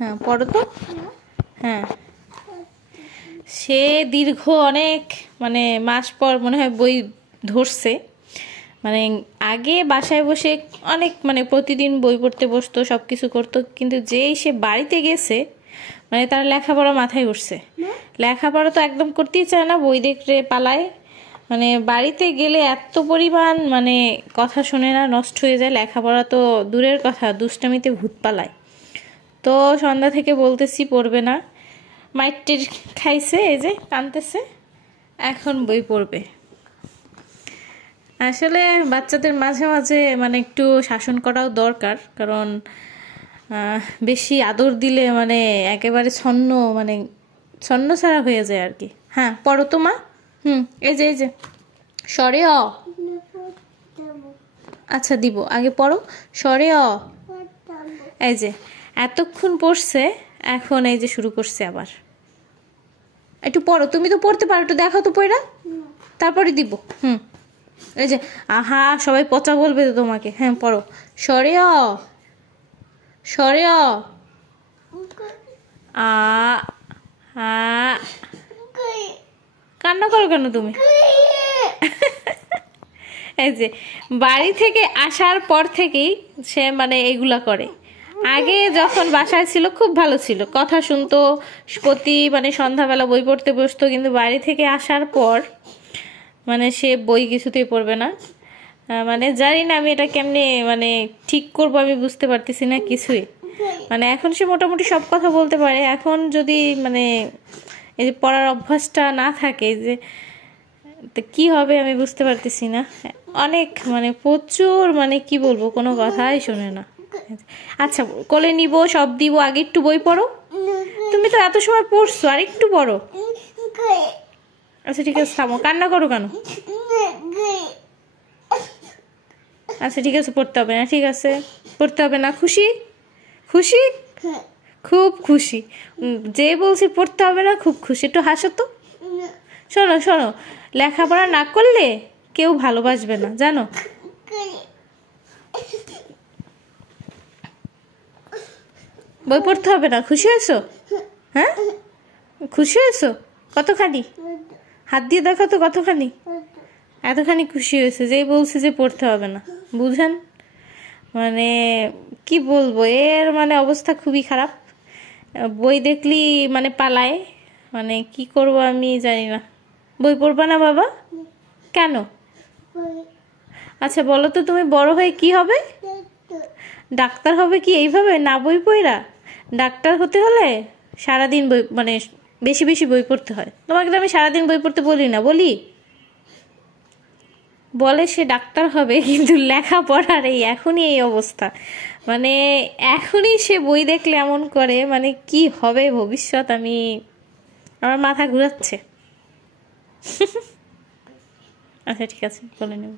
হ্যাঁ পড়ো তো। হ্যাঁ সে দীর্ঘ অনেক মানে মাস পর মনে হয় বই ধরছে। মানে আগে বাসায় বসে অনেক মানে প্রতিদিন বই পড়তে বসতো, সব কিছু করতো, কিন্তু যেই সে বাড়িতে গেছে মানে তার লেখাপড়া মাথায় উঠছে। লেখাপড়া তো একদম করতেই চায় না, বই দেখতে পালায়। মানে বাড়িতে গেলে এত পরিমাণ মানে কথা শুনে না, নষ্ট হয়ে যায়। লেখাপড়া তো দূরের কথা, দুষ্টামিতে ভূত পালায়। তো সন্ধ্যা থেকে বলতেছি পড়বে না, মাইটের খাইছে, এই যে কাঁদতেছে, এখন বই পড়বে। আসলে বাচ্চাদের মাঝে মাঝে মানে একটু শাসন করাও দরকার, কারণ বেশি আদর দিলে মানে একেবারে ছন্ন ছাড়া হয়ে যায় আর কি। হ্যাঁ পড়ো তো মা। এই যে সরে অ। আচ্ছা দিব, আগে পড়ো। সরে অ। এই যে এতক্ষণ পড়ছে, এখন এই যে শুরু করছে আবার। একটু পড়ো, তুমি তো পড়তে পারো, একটু দেখো তো পড়া, তারপরে দিব। এই যে আহা সবাই পচা বলবে তো তোমাকে। হ্যাঁ পড়ো। সরে অ। সরে অ। আ আ। কান্না করো কেন তুমি? এই যে বাড়ি থেকে আসার পর থেকেই সে মানে এইগুলা করে। আগে যখন বাসায় ছিল খুব ভালো ছিল, কথা শুনতো, প্রতি মানে সন্ধ্যাবেলা বই পড়তে বসতো, কিন্তু বাড়ি থেকে আসার পর মানে সে বই কিছুতেই পড়বে না। মানে জানি না আমি এটা কেমনে মানে ঠিক করবো, আমি বুঝতে পারতেছি না কিছুই। মানে এখন সে মোটামুটি সব কথা বলতে পারে। এখন যদি মানে এই যে পড়ার অভ্যাসটা না থাকে, যে তো কি হবে আমি বুঝতে পারতেছি না। অনেক মানে প্রচুর মানে কি বলবো, কোনো কথাই শোনে না। আচ্ছা কোলে নিব, সব দিব, আগে একটু বই পড়ো। তুমি তো এত সময় পড়ছো, আর একটু পড়ো। আচ্ছা ঠিক আছে থামো, কান্না করো কেন? আচ্ছা ঠিক আছে পড়তে হবে না, ঠিক আছে পড়তে হবে না। খুশি? খুশি? খুব খুশি। যে বলছি পড়তে হবে না খুব খুশি, একটু হাসো তো। শোনো শোনো, লেখাপড়া না করলে কেউ ভালোবাসবে না জানো। বই পড়তে হবে না, খুশি হয়েছো? হ্যাঁ খুশি হয়েছো কতখানি? হাত দিয়ে দেখো তো কতখানি। এতখানি খুশি হয়েছে, যেই বলছে যে পড়তে হবে না। বুঝেন মানে কি বলবো, এর মানে অবস্থা খুবই খারাপ। বই দেখলি মানে পালায়, মানে কি করব আমি জানি না। বই পড়বা না বাবা? কেন? আচ্ছা বলো তো, তুমি বড় হয়ে কি হবে? ডাক্তার হবে কি এইভাবে না বই পড়া? ডাক্তার হতে হলে সারাদিন বই মানে বেশি বেশি বই পড়তে হয়। তোমাকে তো আমি সারাদিন বই পড়তে বলি না, বলি? বলে সে ডাক্তার হবে, কিন্তু লেখাপড়ার এই এখনই এই অবস্থা। মানে এখনই সে বই দেখলে এমন করে, মানে কি হবে ভবিষ্যৎ আমি, আমার মাথা ঘুরাচ্ছে। আচ্ছা ঠিক আছে বলে নেব।